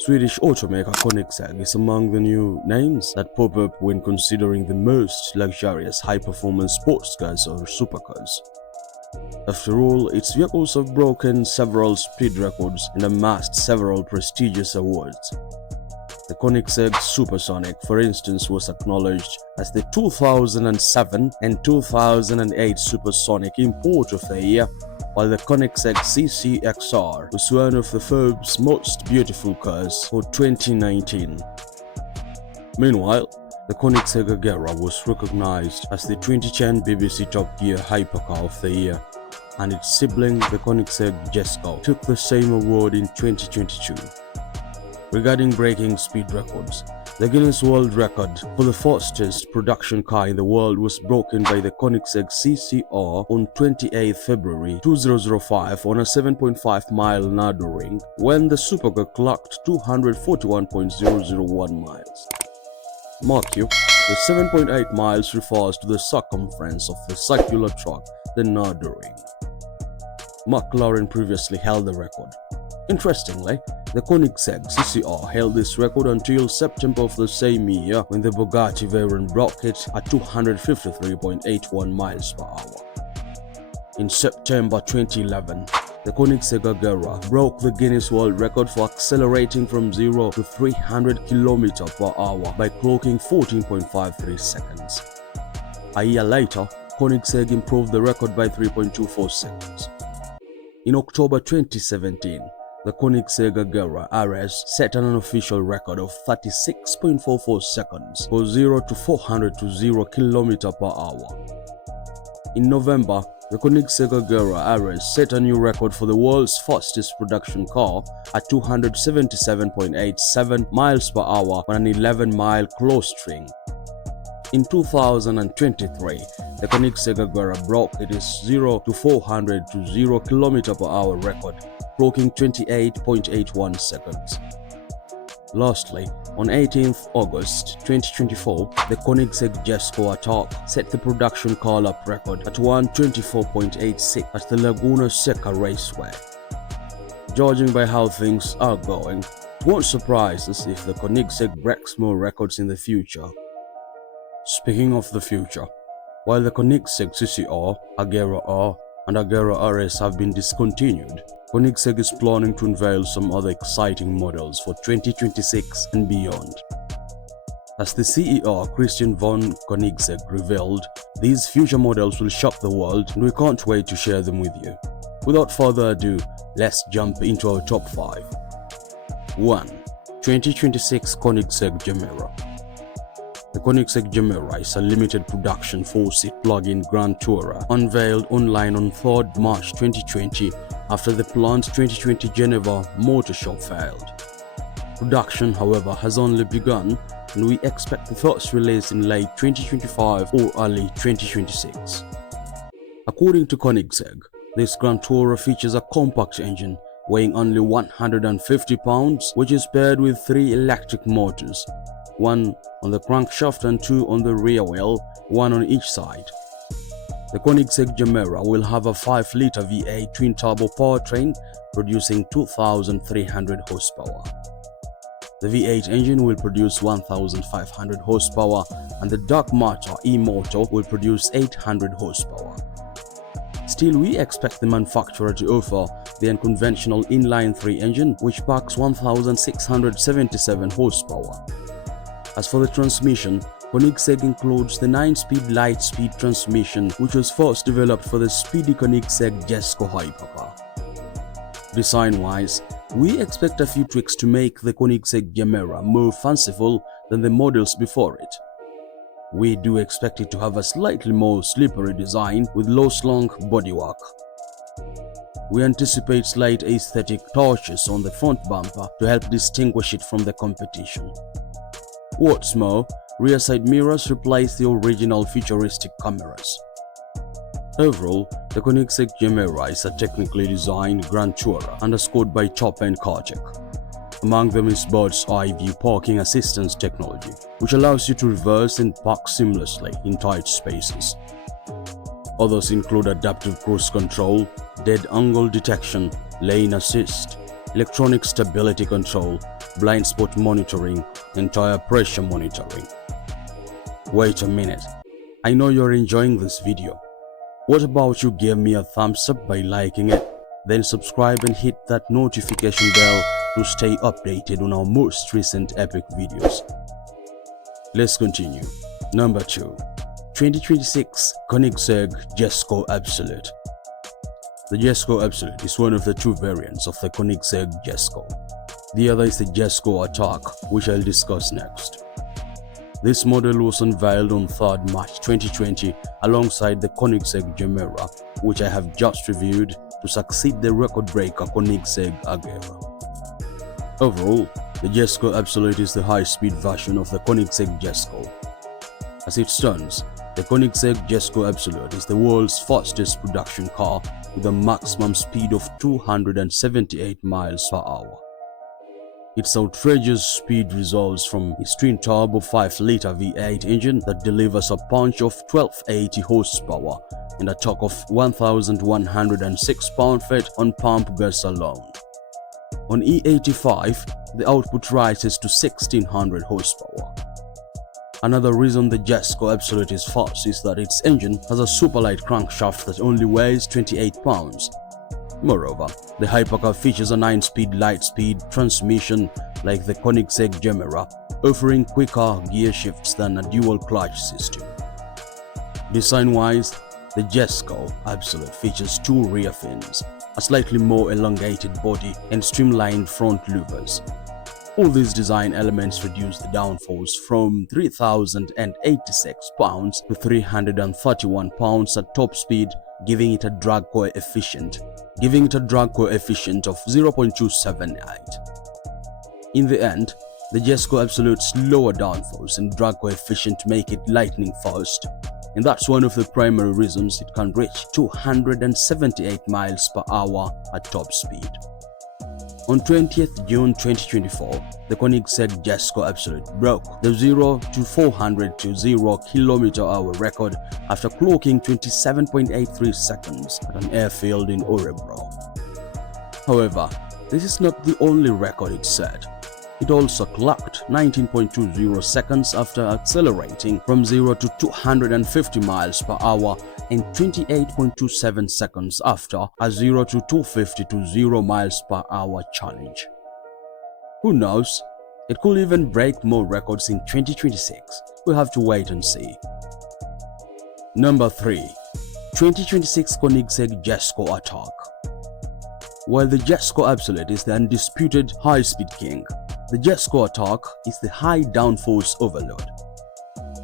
Swedish automaker Koenigsegg is among the new names that pop up when considering the most luxurious high-performance sports cars or supercars. After all, its vehicles have broken several speed records and amassed several prestigious awards. The Koenigsegg Supersonic, for instance, was acknowledged as the 2007 and 2008 Supersonic Import of the Year, while the Koenigsegg CC850 was one of the Forbes Most Beautiful Cars for 2019. Meanwhile, the Koenigsegg Gemera was recognized as the 2010 BBC Top Gear Hypercar of the Year, and its sibling, the Koenigsegg Jesko, took the same award in 2022. Regarding breaking speed records, the Guinness World Record for the fastest production car in the world was broken by the Koenigsegg CCR on 28 February 2005 on a 7.5-mile Nürburgring when the supercar clocked 241.001 miles. Mark you, the 7.8 miles refers to the circumference of the circular track, the Nürburgring. McLaren previously held the record. Interestingly, the Koenigsegg CCR held this record until September of the same year when the Bugatti Veyron broke it at 253.81 miles per hour. In September 2011, the Koenigsegg Gemera broke the Guinness World Record for accelerating from 0 to 300 km per hour by clocking 14.53 seconds. A year later, Koenigsegg improved the record by 3.24 seconds. In October 2017, the Koenigsegg Gemera RS set an unofficial record of 36.44 seconds for 0 to 400 to 0 km per hour. In November, the Koenigsegg Gemera RS set a new record for the world's fastest production car at 277.87 miles per hour on an 11-mile closed string. In 2023, the Koenigsegg Gemera broke its 0 to 400 to 0 km per hour record, clocking 28.81 seconds. Lastly, on 18th August 2024, the Koenigsegg Jesko Absolut set the production car lap record at 124.86 at the Laguna Seca Raceway. Judging by how things are going, it won't surprise us if the Koenigsegg breaks more records in the future. Speaking of the future, while the Koenigsegg CCR, Regera R, and Regera RS have been discontinued, Koenigsegg is planning to unveil some other exciting models for 2026 and beyond. As the CEO Christian von Koenigsegg revealed, these future models will shock the world and we can't wait to share them with you. Without further ado, let's jump into our top 5. 1. 2026 Koenigsegg Gemera. The Koenigsegg Gemera is a limited production 4-seat plug-in Grand Tourer unveiled online on 3rd March 2020 after the planned 2020 Geneva Motor Show failed. Production, however, has only begun and we expect the first release in late 2025 or early 2026. According to Koenigsegg, this Grand Tourer features a compact engine weighing only 150 pounds, which is paired with 3 electric motors, one on the crankshaft and 2 on the rear wheel, one on each side. The Koenigsegg Gemera will have a 5-liter V8 twin-turbo powertrain producing 2,300 horsepower. The V8 engine will produce 1,500 horsepower and the dark matter e-motor will produce 800 horsepower. Still, we expect the manufacturer to offer the unconventional inline-3 engine which packs 1,677 horsepower. As for the transmission, Koenigsegg includes the 9-speed light-speed transmission which was first developed for the speedy Koenigsegg Jesko hypercar. Design-wise, we expect a few tweaks to make the Koenigsegg Gemera more fanciful than the models before it. We do expect it to have a slightly more slippery design with low-slung bodywork. We anticipate slight aesthetic touches on the front bumper to help distinguish it from the competition. What's more, rear side mirrors replace the original futuristic cameras. Overall, the Koenigsegg Gemera is a technically designed Grand Tourer underscored by top-end car tech. Among them is bird's eye view parking assistance technology, which allows you to reverse and park seamlessly in tight spaces. Others include adaptive cruise control, dead angle detection, lane assist, electronic stability control, blind spot monitoring, and tire pressure monitoring. Wait a minute, I know you're enjoying this video. What about you give me a thumbs up by liking it, then subscribe and hit that notification bell to stay updated on our most recent epic videos. Let's continue. Number 2. 2026 Koenigsegg Jesko Absolut. The Jesko Absolut is one of the two variants of the Koenigsegg Jesko. The other is the Jesko Attack, which I'll discuss next. This model was unveiled on 3rd March 2020 alongside the Koenigsegg Gemera, which I have just reviewed, to succeed the record breaker Koenigsegg Agera. Overall, the Jesko Absolut is the high-speed version of the Koenigsegg Jesko. As it stands, the Koenigsegg Jesko Absolut is the world's fastest production car with a maximum speed of 278 miles per hour. Its outrageous speed results from its twin-turbo 5-liter V8 engine that delivers a punch of 1280 horsepower and a torque of 1,106 pound-feet on pump gas alone. On E85, the output rises to 1,600 horsepower. Another reason the Jesko Absolut is fast is that its engine has a superlight crankshaft that only weighs 28 pounds. Moreover, the hypercar features a 9-speed light-speed transmission like the Koenigsegg Gemera, offering quicker gear shifts than a dual-clutch system. Design-wise, the Jesko Absolut features 2 rear fins, a slightly more elongated body, and streamlined front louvers. All these design elements reduce the downforce from 3,086 pounds to 331 pounds at top speed, giving it a drag coefficient of 0.278. In the end, the Jesko Absolut's lower downforce and drag coefficient make it lightning fast, and that's one of the primary reasons it can reach 278 miles per hour at top speed. On 20th June 2024, the Koenigsegg Jesko Absolut broke the 0 to 400 to 0 km/h record after clocking 27.83 seconds at an airfield in Örebro. However, this is not the only record it set. It also clocked 19.20 seconds after accelerating from 0 to 250 miles per hour and 28.27 seconds after a 0 to 250 to 0 miles per hour challenge. Who knows? It could even break more records in 2026. We'll have to wait and see. Number 3. 2026 Koenigsegg Jesko Attack. While the Jesko Absolut is the undisputed high-speed king, the Jesko Attack is the high downforce overload.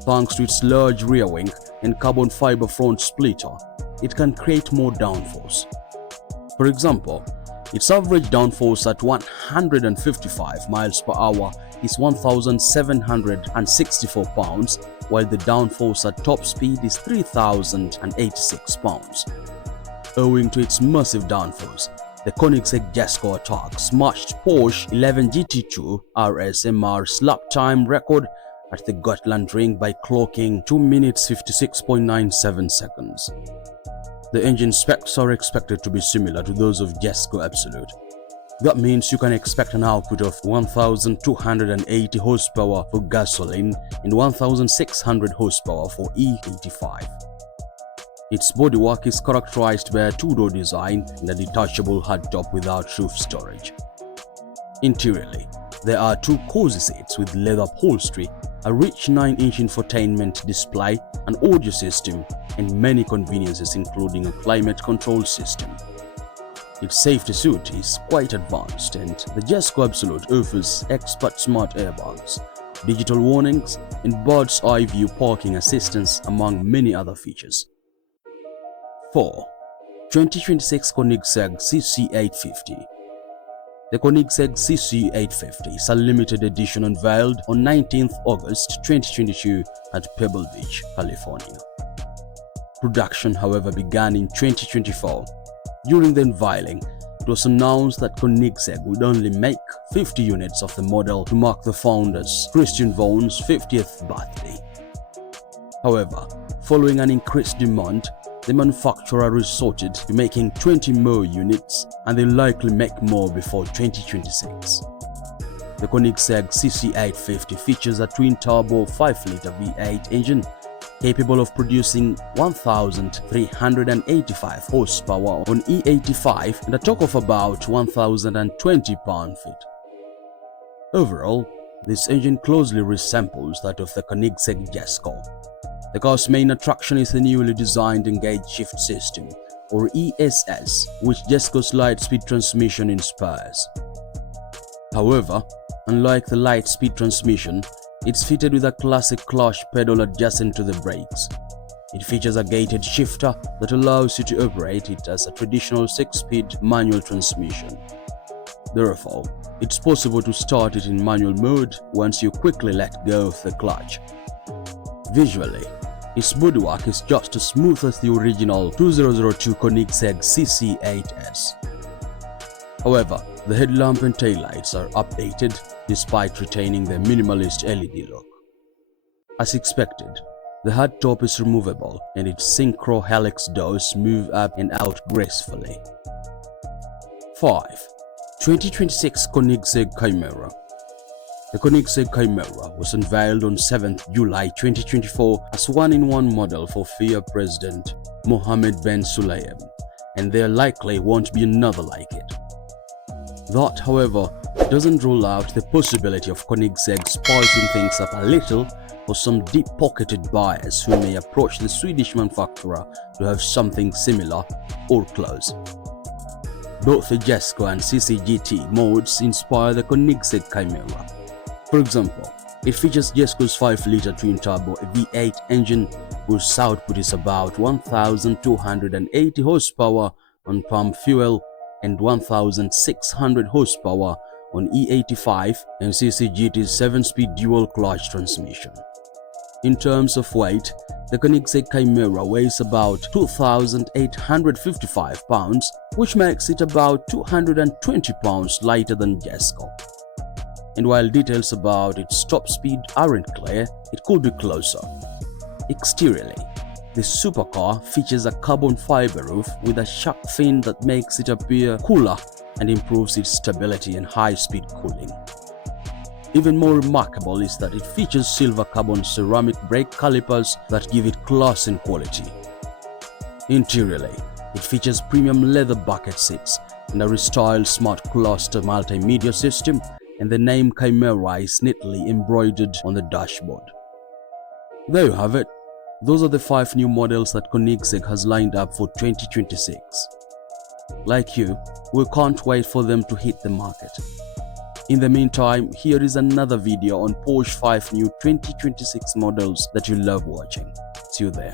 Thanks to its large rear wing and carbon fiber front splitter, it can create more downforce. For example, its average downforce at 155 miles per hour is 1,764 pounds, while the downforce at top speed is 3,086 pounds. Owing to its massive downforce, the Koenigsegg Jesko Attack smashed Porsche 11 GT2 RSMR's lap time record at the Gotland Ring by clocking 2 minutes 56.97 seconds. The engine specs are expected to be similar to those of Jesko Absolut. That means you can expect an output of 1,280 horsepower for gasoline and 1,600 horsepower for E85. Its bodywork is characterized by a 2-door design and a detachable hardtop without roof storage. Interiorly, there are 2 cozy seats with leather upholstery, a rich 9-inch infotainment display, an audio system, and many conveniences including a climate control system. Its safety suite is quite advanced, and the Jesko Absolut offers expert smart airbags, digital warnings, and bird's eye view parking assistance among many other features. 4. 2026 Koenigsegg CC850. The Koenigsegg CC850 is a limited edition unveiled on 19th August 2022 at Pebble Beach, California. Production, however, began in 2024. During the unveiling, it was announced that Koenigsegg would only make 50 units of the model to mark the founder's, Christian Vaughn's 50th birthday. However, following an increased demand, the manufacturer resorted to making 20 more units, and they'll likely make more before 2026. The Koenigsegg CC850 features a twin-turbo 5-liter V8 engine capable of producing 1,385 horsepower on E85 and a torque of about 1,020 pound-feet. Overall, this engine closely resembles that of the Koenigsegg Jesko. The car's main attraction is the newly designed engage shift system, or ESS, which Jesko's light-speed transmission inspires. However, unlike the light-speed transmission, it's fitted with a classic clutch pedal adjacent to the brakes. It features a gated shifter that allows you to operate it as a traditional 6-speed manual transmission. Therefore, it's possible to start it in manual mode once you quickly let go of the clutch. Visually, its bodywork is just as smooth as the original 2002 Koenigsegg CC850. However, the headlamp and taillights are updated despite retaining their minimalist LED look. As expected, the hardtop is removable and its synchro helix doors move up and out gracefully. 5. 2026 Koenigsegg Gemera. The Koenigsegg Gemera was unveiled on 7th July 2024 as one-in-one model for FIA President Mohammed bin Sulayem, and there likely won't be another like it. That, however, doesn't rule out the possibility of Koenigsegg spicing things up a little for some deep-pocketed buyers who may approach the Swedish manufacturer to have something similar or close. Both the Jesko and CC modes inspire the Koenigsegg Gemera. For example, it features Jesko's 5-liter twin-turbo V8 engine whose output is about 1,280 horsepower on pump fuel and 1,600 horsepower on E85 and CCGT's 7-speed dual-clutch transmission. In terms of weight, the Koenigsegg Gemera weighs about 2,855 pounds, which makes it about 220 pounds lighter than Jesko. And while details about its top speed aren't clear, it could be closer. Exteriorly, the supercar features a carbon fiber roof with a shark fin that makes it appear cooler and improves its stability and high-speed cooling. Even more remarkable is that it features silver carbon ceramic brake calipers that give it class and quality. Interiorly, it features premium leather bucket seats and a restyled smart cluster multimedia system, and the name Gemera is neatly embroidered on the dashboard. There you have it. Those are the 5 new models that Koenigsegg has lined up for 2026. Like you, we can't wait for them to hit the market. In the meantime, here is another video on Porsche 5 new 2026 models that you love watching. See you there.